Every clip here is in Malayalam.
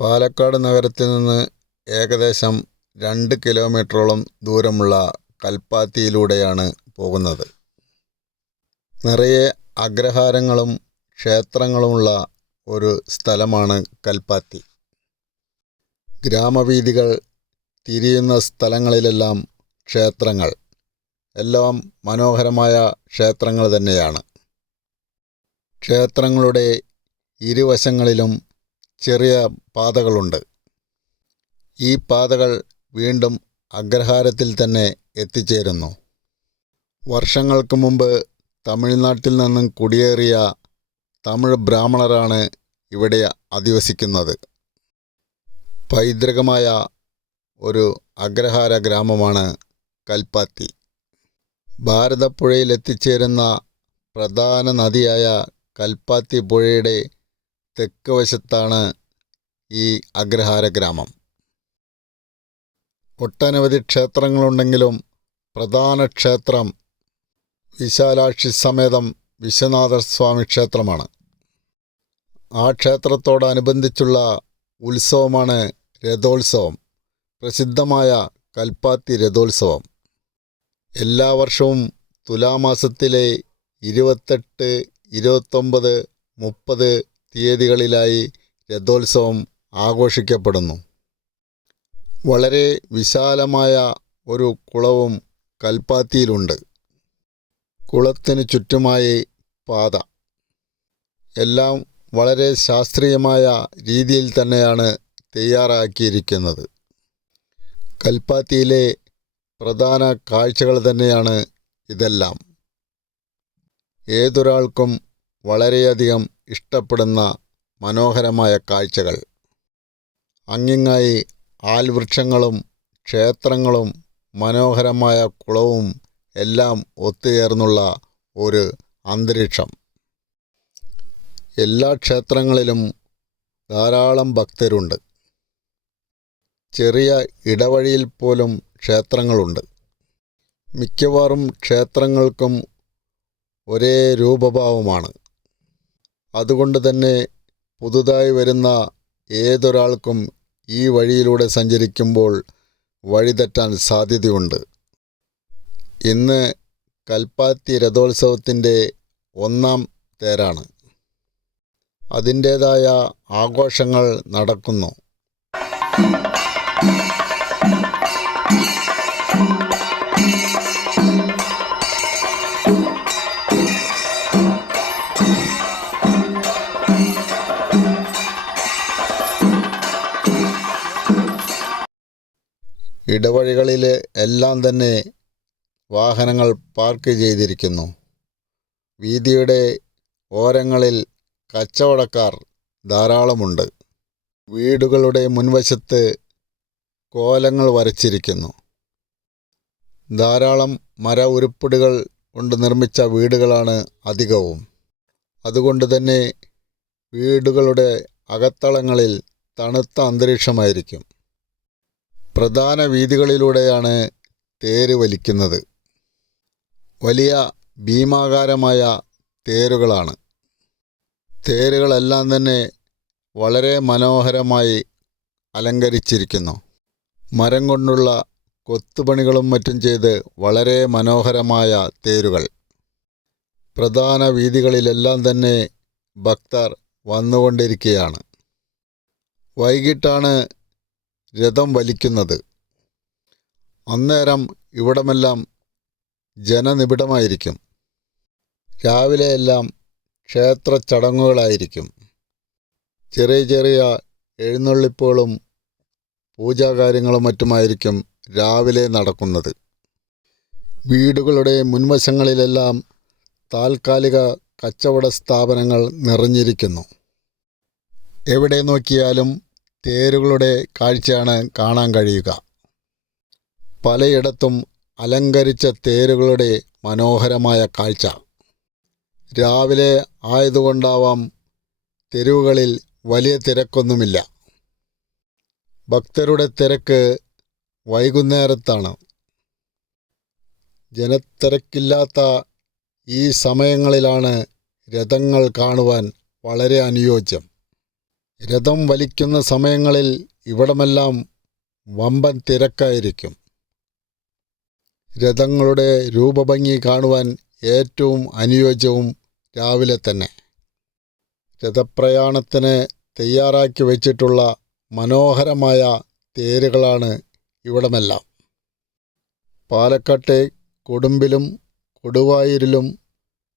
പാലക്കാട് നഗരത്തിൽ നിന്ന് ഏകദേശം 2 കിലോമീറ്ററോളം ദൂരമുള്ള കൽപ്പാത്തിയിലൂടെയാണ് പോകുന്നത്. നിറയെ അഗ്രഹാരങ്ങളും ക്ഷേത്രങ്ങളുമുള്ള ഒരു സ്ഥലമാണ് കൽപ്പാത്തി. ഗ്രാമവീഥികൾ തിരിയുന്ന സ്ഥലങ്ങളിലെല്ലാം ക്ഷേത്രങ്ങൾ, എല്ലാം മനോഹരമായ ക്ഷേത്രങ്ങൾ തന്നെയാണ്. ക്ഷേത്രങ്ങളുടെ ഇരുവശങ്ങളിലും ചെറിയ പാതകളുണ്ട്. ഈ പാതകൾ വീണ്ടും അഗ്രഹാരത്തിൽ തന്നെ എത്തിച്ചേരുന്നു. വർഷങ്ങൾക്ക് മുമ്പ് തമിഴ്നാട്ടിൽ നിന്നും കുടിയേറിയ തമിഴ് ബ്രാഹ്മണരാണ് ഇവിടെ അധിവസിക്കുന്നത്. പൈതൃകമായ ഒരു അഗ്രഹാര ഗ്രാമമാണ് കൽപ്പാത്തി. ഭാരതപ്പുഴയിൽ എത്തിച്ചേരുന്ന പ്രധാന നദിയായ കൽപ്പാത്തി പുഴയുടെ തെക്ക് വശത്താണ് ഈ അഗ്രഹാര ഗ്രാമം. ഒട്ടനവധി ക്ഷേത്രങ്ങളുണ്ടെങ്കിലും പ്രധാന ക്ഷേത്രം വിശാലാക്ഷി സമേതം വിശ്വനാഥസ്വാമി ക്ഷേത്രമാണ്. ആ ക്ഷേത്രത്തോടനുബന്ധിച്ചുള്ള ഉത്സവമാണ് രഥോത്സവം, പ്രസിദ്ധമായ കൽപ്പാത്തി രഥോത്സവം. എല്ലാ വർഷവും തുലാമാസത്തിലെ 28, 29, 30 തീയതികളിലായി രഥോത്സവം ആഘോഷിക്കപ്പെടുന്നു. വളരെ വിശാലമായ ഒരു കുളവും കൽപ്പാത്തിയിലുണ്ട്. കുളത്തിന് ചുറ്റുമായി പാത. എല്ലാം വളരെ ശാസ്ത്രീയമായ രീതിയിൽ തന്നെയാണ് തയ്യാറാക്കിയിരിക്കുന്നത്. കൽപ്പാത്തിയിലെ പ്രധാന കാഴ്ചകൾ തന്നെയാണ് ഇതെല്ലാം. ഏതൊരാൾക്കും വളരെയധികം ഇഷ്ടപ്പെടുന്ന മനോഹരമായ കാഴ്ചകൾ. അങ്ങിങ്ങായി ആൽവൃക്ഷങ്ങളും ക്ഷേത്രങ്ങളും മനോഹരമായ കുളവും എല്ലാം ഒത്തുചേർന്നുള്ള ഒരു അന്തരീക്ഷം. എല്ലാ ക്ഷേത്രങ്ങളിലും ധാരാളം ഭക്തരുണ്ട്. ചെറിയ ഇടവഴിയിൽ പോലും ക്ഷേത്രങ്ങളുണ്ട്. മിക്കവാറും ക്ഷേത്രങ്ങൾക്കും ഒരേ രൂപഭാവമാണ്. അതുകൊണ്ട് തന്നെ പുതുതായി വരുന്ന ഏതൊരാൾക്കും ഈ വഴിയിലൂടെ സഞ്ചരിക്കുമ്പോൾ വഴിതെറ്റാൻ സാധ്യതയുണ്ട്. ഇന്ന് കൽപ്പാത്തി രഥോത്സവത്തിൻ്റെ 1-ാം തേരാണ്. അതിൻ്റേതായ ആഘോഷങ്ങൾ നടക്കുന്നു. ഇടവഴികളിൽ എല്ലാം തന്നെ വാഹനങ്ങൾ പാർക്ക് ചെയ്തിരിക്കുന്നു. വീതിയുടെ ഓരങ്ങളിൽ കച്ചവടക്കാർ ധാരാളമുണ്ട്. വീടുകളുടെ മുൻവശത്ത് കോലങ്ങൾ വരച്ചിരിക്കുന്നു. ധാരാളം മര ഉരുപ്പടികൾ കൊണ്ട് നിർമ്മിച്ച വീടുകളാണ് അധികവും. അതുകൊണ്ട് തന്നെ വീടുകളുടെ അകത്തളങ്ങളിൽ തണുത്ത അന്തരീക്ഷമായിരിക്കും. പ്രധാന വീഥികളിലൂടെയാണ് തേര് വലിക്കുന്നത്. വലിയ ഭീമാകാരമായ തേരുകളാണ്. തേരുകളെല്ലാം തന്നെ വളരെ മനോഹരമായി അലങ്കരിച്ചിരിക്കുന്നു. മരം കൊണ്ടുള്ള കൊത്തുപണികളും മറ്റും ചെയ്ത് വളരെ മനോഹരമായ തേരുകൾ. പ്രധാന വീഥികളിലെല്ലാം തന്നെ ഭക്തർ വന്നുകൊണ്ടിരിക്കുകയാണ്. വൈകിട്ടാണ് രഥം വലിക്കുന്നത്. അന്നേരം ഇവിടമെല്ലാം ജനനിബിഡമായിരിക്കും. രാവിലെയെല്ലാം ക്ഷേത്ര ചടങ്ങുകളായിരിക്കും. ചെറിയ ചെറിയ എഴുന്നള്ളിപ്പുകളും പൂജാകാര്യങ്ങളും മറ്റുമായിരിക്കും രാവിലെ നടക്കുന്നത്. വീടുകളുടെ മുൻവശങ്ങളിലെല്ലാം താൽക്കാലിക കച്ചവട സ്ഥാപനങ്ങൾ നിറഞ്ഞിരിക്കുന്നു. എവിടെ നോക്കിയാലും തേരുകളുടെ കാഴ്ചയാണ് കാണാൻ കഴിയുക. പലയിടത്തും അലങ്കരിച്ച തേരുകളുടെ മനോഹരമായ കാഴ്ച. രാവിലെ ആയതുകൊണ്ടാവാം തെരുവുകളിൽ വലിയ തിരക്കൊന്നുമില്ല. ഭക്തരുടെ തിരക്ക് വൈകുന്നേരത്താണ്. ജനത്തിരക്കില്ലാത്ത ഈ സമയങ്ങളിലാണ് രഥങ്ങൾ കാണുവാൻ വളരെ അനുയോജ്യം. രഥം വലിക്കുന്ന സമയങ്ങളിൽ ഇവിടമെല്ലാം വമ്പൻ തിരക്കായിരിക്കും. രഥങ്ങളുടെ രൂപഭംഗി കാണുവാൻ ഏറ്റവും അനുയോജ്യവും രാവിലെ തന്നെ. രഥപ്രയാണത്തിന് തയ്യാറാക്കി വച്ചിട്ടുള്ള മനോഹരമായ തേരുകളാണ് ഇവിടമെല്ലാം. പാലക്കാട്ടെ കൊടുമ്പിലും കൊടുവായൂരിലും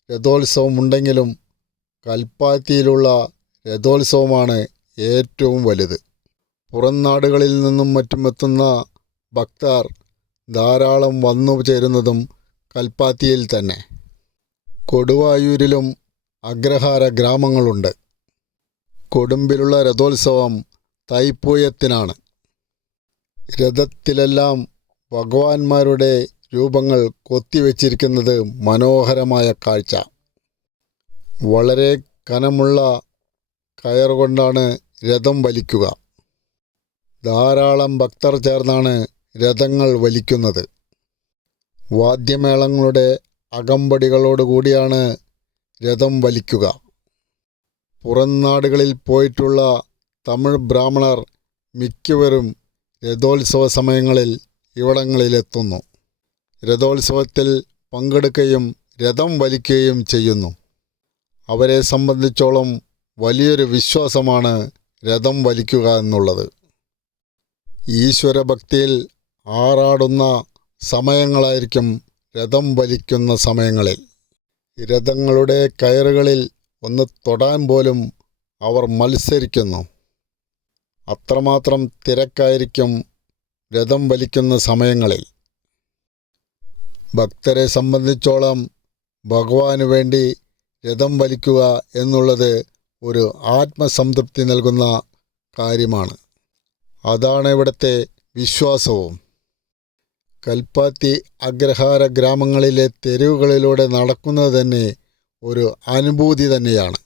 രഥോത്സവമുണ്ടെങ്കിലും കൽപ്പാത്തിയിലുള്ള രഥോത്സവമാണ് ഏറ്റവും വലുത്. പുറം നാടുകളിൽ നിന്നും മറ്റും എത്തുന്ന ഭക്തർ ധാരാളം വന്നു ചേരുന്നതും കൽപ്പാത്തിയിൽ തന്നെ. കൊടുവായൂരിലും അഗ്രഹാര ഗ്രാമങ്ങളുണ്ട്. കൊടുമ്പിലുള്ള രഥോത്സവം തൈപ്പൂയത്തിനാണ്. രഥത്തിലെല്ലാം ഭഗവാന്മാരുടെ രൂപങ്ങൾ കൊത്തിവെച്ചിരിക്കുന്നത് മനോഹരമായ കാഴ്ച. വളരെ കനമുള്ള കയറുകൊണ്ടാണ് രഥം വലിക്കുക. ധാരാളം ഭക്തർ ചേർന്നാണ് രഥങ്ങൾ വലിക്കുന്നത്. വാദ്യമേളങ്ങളുടെ അകമ്പടികളോടുകൂടിയാണ് രഥം വലിക്കുക. പുറം നാടുകളിൽ പോയിട്ടുള്ള തമിഴ് ബ്രാഹ്മണർ മിക്കവരും രഥോത്സവ സമയങ്ങളിൽ ഇവിടങ്ങളിലെത്തുന്നു. രഥോത്സവത്തിൽ പങ്കെടുക്കുകയും രഥം വലിക്കുകയും ചെയ്യുന്നു. അവരെ സംബന്ധിച്ചോളം വലിയൊരു വിശ്വാസമാണ് രഥം വലിക്കുക എന്നുള്ളത്. ഈശ്വരഭക്തിയിൽ ആറാടുന്ന സമയങ്ങളായിരിക്കും രഥം വലിക്കുന്ന സമയങ്ങളിൽ. രഥങ്ങളുടെ കയറുകളിൽ ഒന്ന് തൊടാൻ പോലും അവർ മത്സരിക്കുന്നു. അത്രമാത്രം തിരക്കായിരിക്കും രഥം വലിക്കുന്ന സമയങ്ങളിൽ. ഭക്തരെ സംബന്ധിച്ചോളം ഭഗവാന് വേണ്ടി രഥം വലിക്കുക എന്നുള്ളത് ഒരു ആത്മസംതൃപ്തി നൽകുന്ന കാര്യമാണ്. അതാണ് ഇവിടുത്തെ വിശ്വാസവും. കൽപ്പാത്തി അഗ്രഹാര ഗ്രാമങ്ങളിലെ തെരുവുകളിലൂടെ നടക്കുന്നത് തന്നെ ഒരു അനുഭൂതി തന്നെയാണ്.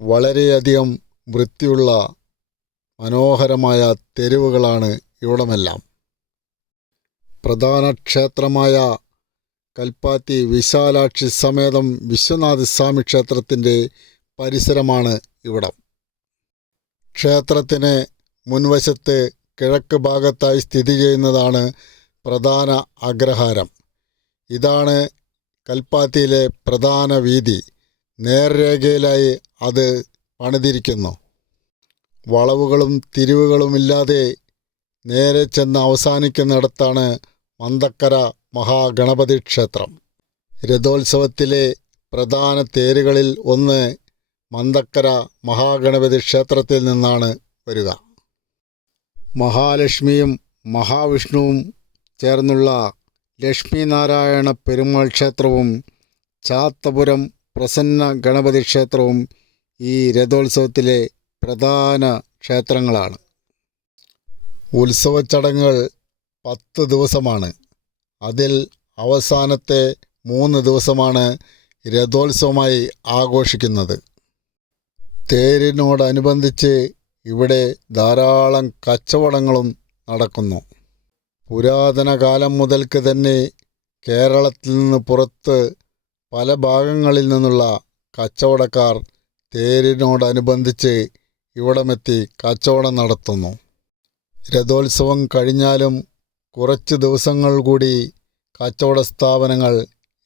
വളരെയധികം വൃത്തിയുള്ള മനോഹരമായ തെരുവുകളാണ് ഇവിടമെല്ലാം. പ്രധാന ക്ഷേത്രമായ കൽപ്പാത്തി വിശാലാക്ഷി സമേതം വിശ്വനാഥ സ്വാമി ക്ഷേത്രത്തിൻ്റെ പരിസരമാണ് ഇവിടം. ക്ഷേത്രത്തിന് മുൻവശത്ത് കിഴക്ക് ഭാഗത്തായി സ്ഥിതി ചെയ്യുന്നതാണ് പ്രധാന അഗ്രഹാരം. ഇതാണ് കൽപ്പാത്തിയിലെ പ്രധാന വീഥി. നേർരേഖയിലായി അത് പണിതിരിക്കുന്നു. വളവുകളും തിരിവുകളുമില്ലാതെ നേരെ ചെന്ന് അവസാനിക്കുന്നിടത്താണ് മന്തക്കര മഹാഗണപതി ക്ഷേത്രം. രഥോത്സവത്തിലെ പ്രധാന തേരുകളിൽ ഒന്ന് മന്തക്കര മഹാഗണപതി ക്ഷേത്രത്തിൽ നിന്നാണ് വരിക. മഹാലക്ഷ്മിയും മഹാവിഷ്ണുവും ചേർന്നുള്ള ലക്ഷ്മീനാരായണ പെരുമാൾ ക്ഷേത്രവും ചാത്തപുരം പ്രസന്ന ഗണപതി ക്ഷേത്രവും ഈ രഥോത്സവത്തിലെ പ്രധാന ക്ഷേത്രങ്ങളാണ്. ഉത്സവ ചടങ്ങുകൾ 10 ദിവസമാണ്. അതിൽ അവസാനത്തെ 3 ദിവസമാണ് രഥോത്സവമായി ആഘോഷിക്കുന്നത്. തേരിനോടനുബന്ധിച്ച് ഇവിടെ ധാരാളം കച്ചവടങ്ങളും നടക്കുന്നു. പുരാതന കാലം മുതൽക്ക് തന്നെ കേരളത്തിൽ നിന്ന് പുറത്ത് പല ഭാഗങ്ങളിൽ നിന്നുള്ള കച്ചവടക്കാർ തേരിനോടനുബന്ധിച്ച് ഇവിടമെത്തി കച്ചവടം നടത്തുന്നു. രഥോത്സവം കഴിഞ്ഞാലും കുറച്ച് ദിവസങ്ങൾ കൂടി കച്ചവട സ്ഥാപനങ്ങൾ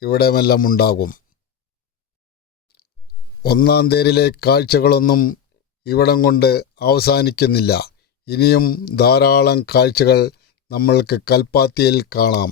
ഇവിടെമെല്ലാം ഉണ്ടാകും. 1-ാം തേരിലെ കാഴ്ചകളൊന്നും ഇവിടം കൊണ്ട് അവസാനിക്കുന്നില്ല. ഇനിയും ധാരാളം കാഴ്ചകൾ നമ്മൾക്ക് കൽപ്പാത്തിയിൽ കാണാം.